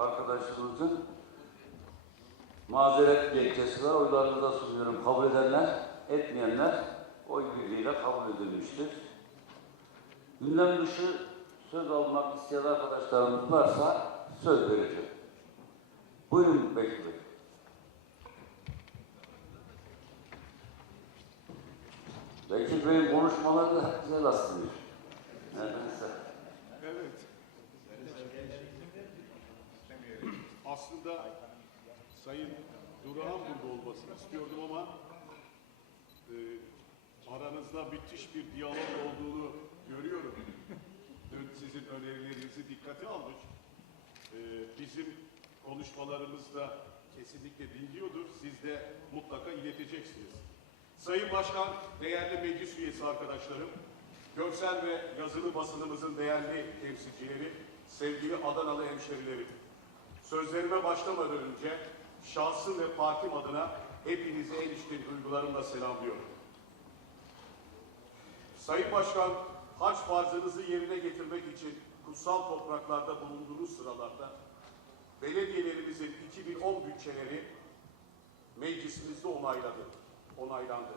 arkadaşlarımızın mazeret gerekçesi var. Oylarını da sunuyorum. Kabul edenler, etmeyenler oy birliğiyle kabul edilmiştir. Gündem dışı söz almak isteyen arkadaşlarımız varsa söz vereceğim. Buyurun Bekir Bey. Bekir Bey'in konuşmaları da güzel aslında. Evet. Aslında Sayın Durağan burada olmasını istiyordum ama e, aranızda müthiş bir diyalog olduğunu görüyorum. Dün sizin önerilerinizi dikkate almış. E, bizim konuşmalarımız da kesinlikle dinliyordur. Siz de mutlaka ileteceksiniz. Sayın Başkan, değerli meclis üyesi arkadaşlarım, görsel ve yazılı basınımızın değerli temsilcileri, sevgili Adanalı hemşerilerim. Sözlerime başlamadan önce şahsım ve partim adına hepinizi en içten duygularımla selamlıyorum. Sayın Başkan, haç farzınızı yerine getirmek için kutsal topraklarda bulunduğunuz sıralarda belediyelerimizin 2010 bütçeleri meclisimizde onayladı, onaylandı.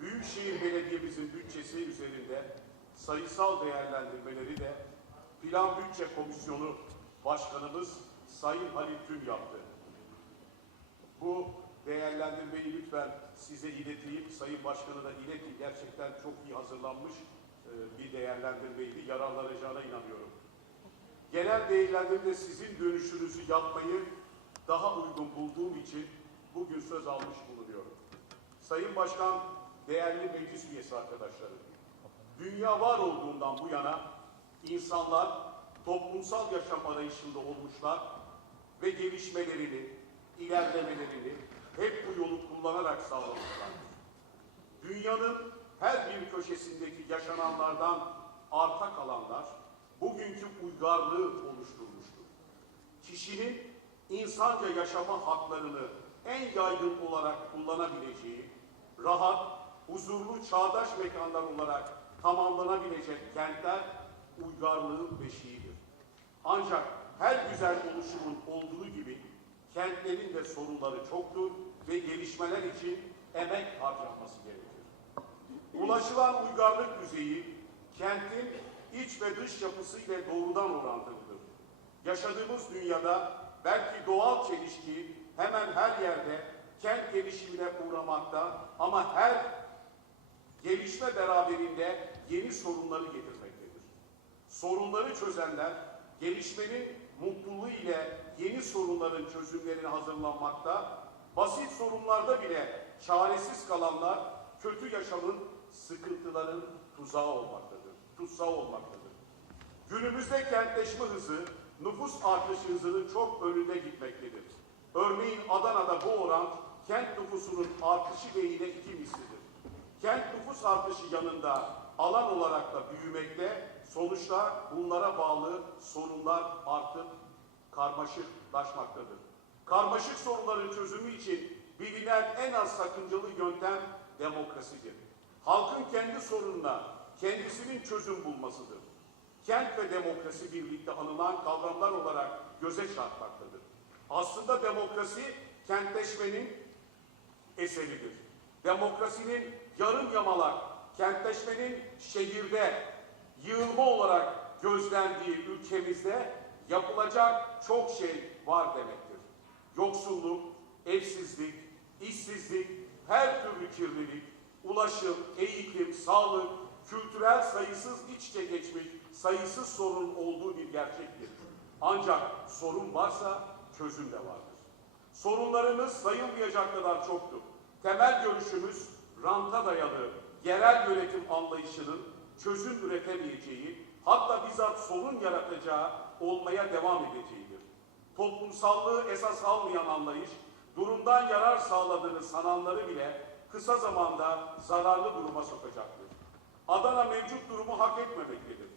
Büyükşehir Belediye'mizin bütçesi üzerinde sayısal değerlendirmeleri de Plan Bütçe Komisyonu Başkanımız Sayın Halil Tün yaptı. Bu değerlendirmeyi lütfen size ileteyim, Sayın Başkan'a da iletin. Gerçekten çok iyi hazırlanmış e, bir değerlendirmeydi. Yararlanacağına inanıyorum. Genel değerlendirmede sizin dönüşünüzü yapmayı daha uygun bulduğum için bugün söz almış bulunuyorum. Sayın Başkan, değerli meclis üyesi arkadaşlarım, dünya var olduğundan bu yana insanlar toplumsal yaşam arayışında olmuşlar ve gelişmelerini, ilerlemelerini hep bu yolu kullanarak sağlamışlar. Dünyanın her bir köşesindeki yaşananlardan arta kalanlar bugünkü uygarlığı oluşturmuştur. Kişinin insanca yaşama haklarını en yaygın olarak kullanabileceği, rahat, huzurlu, çağdaş mekanlar olarak tamamlanabilecek kentler uygarlığın beşiğidir. Ancak her güzel oluşumun olduğu gibi kentlerin de sorunları çoktur ve gelişmeler için emek harcanması gerekir. Ulaşılan uygarlık düzeyi kentin iç ve dış yapısıyla doğrudan orantılıdır. Yaşadığımız dünyada belki doğal çelişki hemen her yerde kent gelişimine uğramakta ama her gelişme beraberinde yeni sorunları getirmektedir. Sorunları çözenler gelişmenin mutluluğu ile yeni sorunların çözümlerine hazırlanmakta, basit sorunlarda bile çaresiz kalanlar kötü yaşamın sıkıntıların tuzağı olmaktadır, tutsağı olmaktadır. Günümüzde kentleşme hızı, nüfus artışı hızının çok önünde gitmektedir. Örneğin Adana'da bu oran kent nüfusunun artışı lehine iki mislidir. Kent nüfus artışı yanında alan olarak da büyümekte, sonuçta bunlara bağlı sorunlar artıp karmaşıklaşmaktadır. Karmaşık sorunların çözümü için bilinen en az sakıncalı yöntem demokrasidir. Halkın kendi sorununa kendisinin çözüm bulmasıdır. Kent ve demokrasi birlikte anılan kavramlar olarak göze çarpmaktadır. Aslında demokrasi kentleşmenin eseridir. Demokrasinin yarım yamalak, kentleşmenin şehirde yığılma olarak gözlendiği ülkemizde yapılacak çok şey var demektir. Yoksulluk, evsizlik, işsizlik, her türlü kirlilik, ulaşım, eğitim, sağlık, kültürel sayısız iç içe geçmiş sayısız sorun olduğu bir gerçektir. Ancak sorun varsa çözüm de vardır. Sorunlarımız sayılmayacak kadar çoktur. Temel görüşümüz ranta dayalı yerel yönetim anlayışının çözüm üretemeyeceği, hatta bizzat sorun yaratacağı olmaya devam edeceğidir. Toplumsallığı esas almayan anlayış, durumdan yarar sağladığını sananları bile kısa zamanda zararlı duruma sokacaktır. Adana mevcut durumu hak etmemektedir.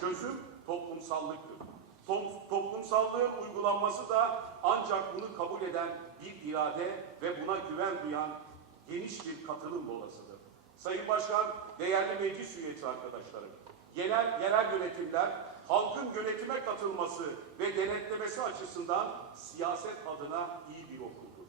Çözüm toplumsallıktır. To- toplumsallığın uygulanması da ancak bunu kabul eden bir irade ve buna güven duyan geniş bir katılımla olasıdır. Sayın Başkan, değerli meclis üyesi arkadaşlarım, yerel, yerel yönetimler halkın yönetime katılması ve denetlemesi açısından siyaset adına iyi bir okuldur.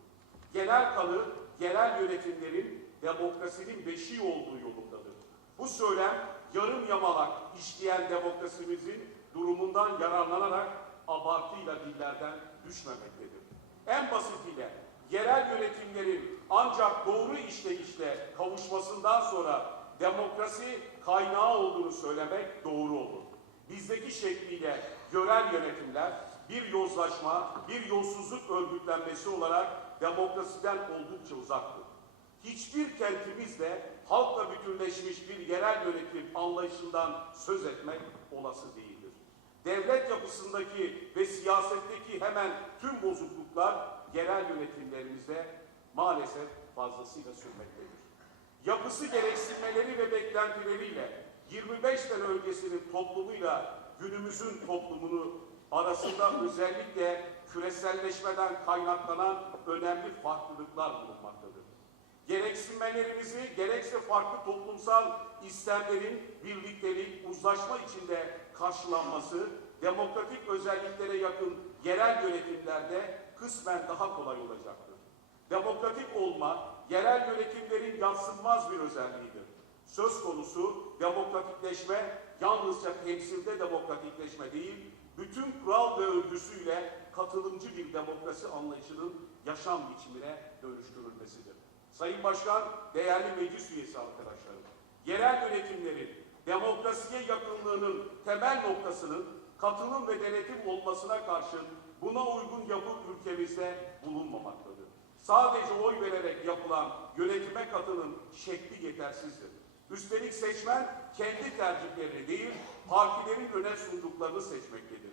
Genel kanı, genel yönetimlerin demokrasinin beşiği olduğu yolundadır. Bu söylem yarım yamalak işleyen demokrasimizin durumundan yararlanarak abartıyla dillerden düşmemektedir. En basitiyle yerel yönetimlerin ancak doğru işleyişle kavuşmasından sonra demokrasi kaynağı olduğunu söylemek doğru olur. Bizdeki şekliyle görel yönetimler bir yozlaşma, bir yolsuzluk örgütlenmesi olarak demokrasiden oldukça uzaktır. Hiçbir kentimizde halkla bütünleşmiş bir yerel yönetim anlayışından söz etmek olası değildir. Devlet yapısındaki ve siyasetteki hemen tüm bozukluklar yerel yönetimlerimizde maalesef fazlasıyla sürmektedir. Yapısı gereksinmeleri ve beklentileriyle 25 sene öncesinin toplumuyla günümüzün toplumunu arasında özellikle küreselleşmeden kaynaklanan önemli farklılıklar bulunmaktadır. Gereksinmelerimizi gerekse farklı toplumsal istemlerin birliktelik, uzlaşma içinde karşılanması, demokratik özelliklere yakın yerel yönetimlerde kısmen daha kolay olacaktır. Demokratik olma, yerel yönetimlerin yadsınmaz bir özelliğidir. Söz konusu demokratikleşme, yalnızca temsilde demokratikleşme değil, bütün kural ve örgüsüyle katılımcı bir demokrasi anlayışının yaşam biçimine dönüştürülmesidir. Sayın Başkan, değerli meclis üyesi arkadaşlarım, yerel yönetimlerin demokrasiye yakınlığının temel noktasının katılım ve denetim olmasına karşın buna uygun yapı ülkemizde bulunmamaktadır. Sadece oy vererek yapılan yönetime katılım şekli yetersizdir. Üstelik seçmen kendi tercihlerini değil, partilerin öne sunduklarını seçmektedir.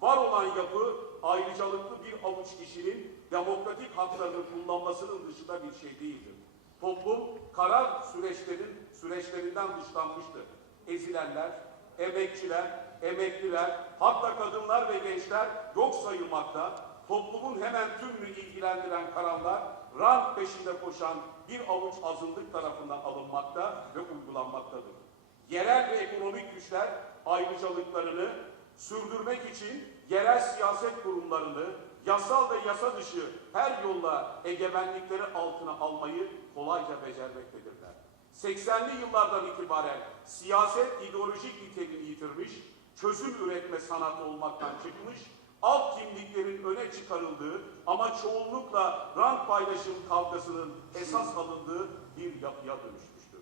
Var olan yapı ayrıcalıklı bir avuç kişinin demokratik haklarını kullanmasının dışında bir şey değildir. Toplum karar süreçlerin süreçlerinden dışlanmıştır. Ezilenler, emekçiler, emekliler, hatta kadınlar ve gençler yok sayılmakta. Toplumun hemen tümünü ilgilendiren kararlar rant peşinde koşan bir avuç azınlık tarafından alınmakta ve uygulanmaktadır. Yerel ve ekonomik güçler ayrıcalıklarını sürdürmek için yerel siyaset kurumlarını yasal ve yasa dışı her yolla egemenlikleri altına almayı kolayca becermektedirler. 80'li yıllardan itibaren siyaset ideolojik niteliğini yitirmiş, çözüm üretme sanatı olmaktan çıkmış, alt kimliklerin öne çıkarıldığı ama çoğunlukla rant paylaşım kavgasının esas alındığı bir yapıya dönüşmüştür.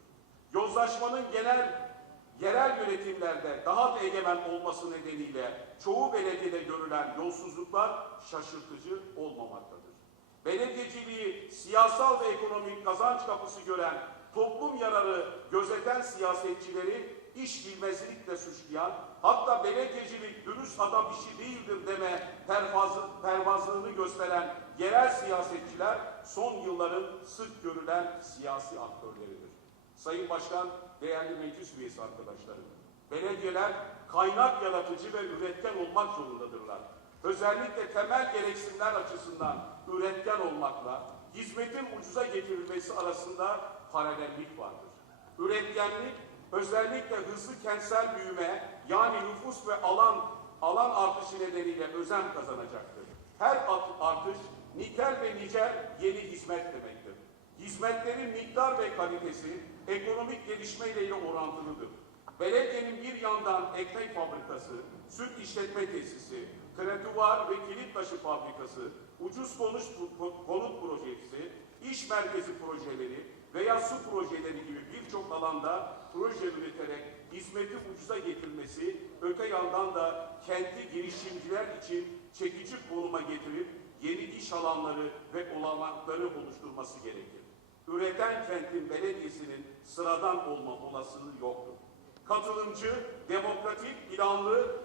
Yozlaşmanın genel yerel yönetimlerde daha da egemen olması nedeniyle çoğu belediyede görülen yolsuzluklar şaşırtıcı olmamaktadır. Belediyeciliği siyasal ve ekonomik kazanç kapısı gören, toplum yararı gözeten siyasetçileri iş bilmezlikle suçlayan, hatta belediyecilik dürüst adam işi değildir deme pervazı, pervazlığını gösteren yerel siyasetçiler son yılların sık görülen siyasi aktörleridir. Sayın Başkan, değerli meclis üyesi arkadaşlarım, belediyeler kaynak yaratıcı ve üretken olmak zorundadırlar. Özellikle temel gereksinimler açısından üretken olmakla hizmetin ucuza getirilmesi arasında paralellik vardır. Üretkenlik özellikle hızlı kentsel büyüme yani nüfus ve alan alan artışı nedeniyle özen kazanacaktır. Her art- artış nitel ve nicel yeni hizmet demektir. Hizmetlerin miktar ve kalitesi ekonomik gelişmeyle orantılıdır. Belediyenin bir yandan ekmek fabrikası, süt işletme tesisi, kretuvar ve kilit fabrikası, ucuz konut, konut projesi, iş merkezi projeleri veya su projeleri gibi birçok alanda proje üreterek hizmeti ucuza getirmesi, öte yandan da kenti girişimciler için çekici konuma getirip yeni iş alanları ve olanakları oluşturması gerekir. Üreten kentin belediyesinin sıradan olma olasılığı yoktur. Katılımcı, demokratik, planlı,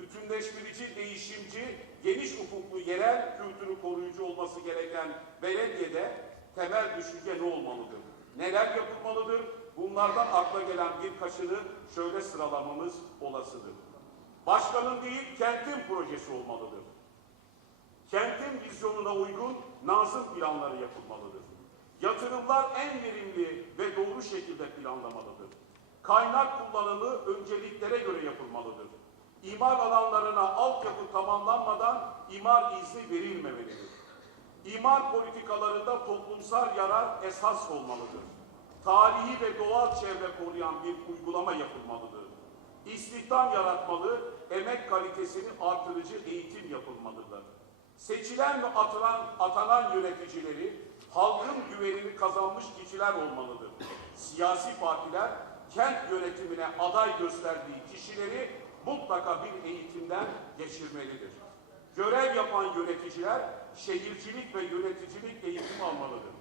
bütünleştirici, değişimci, geniş ufuklu yerel kültürü koruyucu olması gereken belediyede temel düşünce ne olmalıdır? Neler yapılmalıdır? Bunlardan akla gelen birkaçını şöyle sıralamamız olasıdır. Başkanın değil, kentin projesi olmalıdır. Kentin vizyonuna uygun nazım planları yapılmalıdır. Yatırımlar en verimli ve doğru şekilde planlamalıdır. Kaynak kullanımı önceliklere göre yapılmalıdır. İmar alanlarına altyapı tamamlanmadan imar izni verilmemelidir. İmar politikalarında toplumsal yarar esas olmalıdır. Tarihi ve doğal çevre koruyan bir uygulama yapılmalıdır. İstihdam yaratmalı, emek kalitesini artırıcı eğitim yapılmalıdır. Seçilen ve atılan, atanan yöneticileri halkın güvenini kazanmış kişiler olmalıdır. Siyasi partiler kent yönetimine aday gösterdiği kişileri mutlaka bir eğitimden geçirmelidir. Görev yapan yöneticiler şehircilik ve yöneticilik eğitimi almalıdır.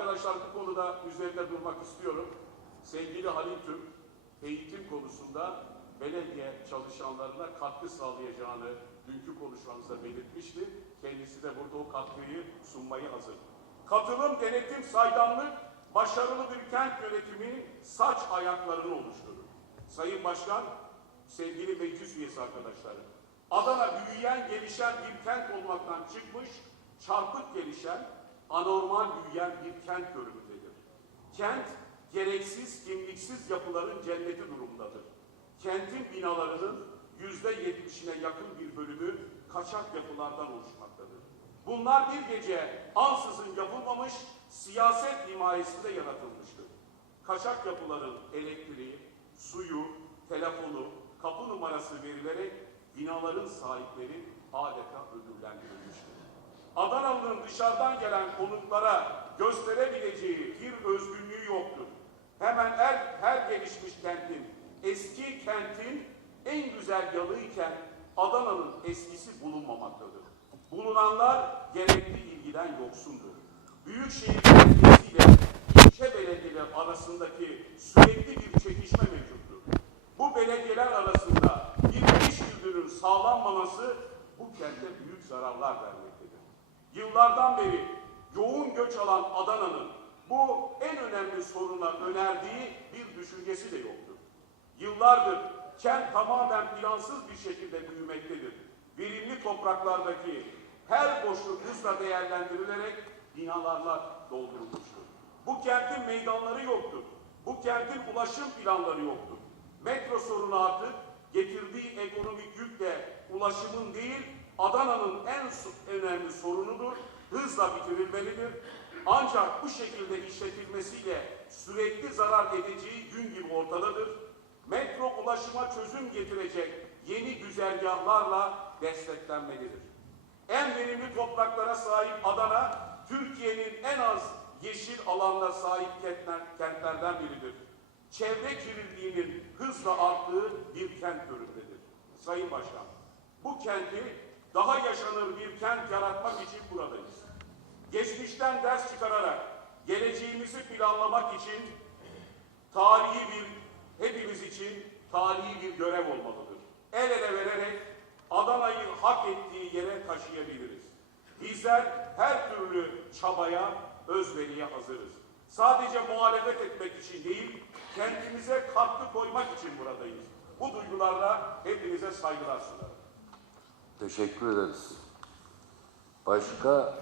Arkadaşlar bu konuda üzerinde durmak istiyorum. Sevgili Halil Türk, eğitim konusunda belediye çalışanlarına katkı sağlayacağını dünkü konuşmamızda belirtmişti. Kendisi de burada o katkıyı sunmayı hazır. Katılım, denetim, saydamlık, başarılı bir kent yönetiminin saç ayaklarını oluşturur. Sayın Başkan, sevgili meclis üyesi arkadaşlarım, Adana büyüyen, gelişen bir kent olmaktan çıkmış, çarpık gelişen, anormal büyüyen bir kent görünümdedir. Kent, gereksiz, kimliksiz yapıların cenneti durumundadır. Kentin binalarının yüzde yetmişine yakın bir bölümü kaçak yapılardan oluşmaktadır. Bunlar bir gece ansızın yapılmamış, siyaset himayesinde yaratılmıştır. Kaçak yapıların elektriği, suyu, telefonu, kapı numarası verilerek binaların sahipleri adeta ödüllendirilmiştir. Adanalı'nın dışarıdan gelen konuklara gösterebileceği bir özgünlüğü yoktur. Hemen her, her gelişmiş kentin, eski kentin en güzel yanıyken Adana'nın eskisi bulunmamaktadır. Bulunanlar gerekli ilgiden yoksundur. Büyükşehir Belediyesi ilçe belediyeler arasındaki sürekli bir çekişme mevcuttur. Bu belediyeler arasında bir iş güdünün sağlanmaması bu kente büyük zararlar vermektedir. Yıllardan beri yoğun göç alan Adana'nın bu en önemli soruna önerdiği bir düşüncesi de yoktur. Yıllardır kent tamamen plansız bir şekilde büyümektedir. Verimli topraklardaki her boşluk hızla değerlendirilerek binalarla doldurulmuştur. Bu kentin meydanları yoktur. Bu kentin ulaşım planları yoktur. Metro sorunu artık getirdiği ekonomik yükle ulaşımın değil, Adana'nın en önemli sorunudur. Hızla bitirilmelidir. Ancak bu şekilde işletilmesiyle sürekli zarar edeceği gün gibi ortadadır. Metro ulaşıma çözüm getirecek yeni güzergahlarla desteklenmelidir. En verimli topraklara sahip Adana, Türkiye'nin en az yeşil alanla sahip kentler- kentlerden biridir. Çevre kirliliğinin hızla arttığı bir kent göründedir. Sayın Başkan, bu kenti daha yaşanır bir kent yaratmak için buradayız. Geçmişten ders çıkararak geleceğimizi planlamak için tarihi bir, hepimiz için tarihi bir görev olmalıdır. El ele vererek Adana'yı hak ettiği yere taşıyabiliriz. Bizler her türlü çabaya, özveriye hazırız. Sadece muhalefet etmek için değil, kendimize katkı koymak için buradayız. Bu duygularla hepinize saygılar sunarım. Teşekkür ederiz. Başka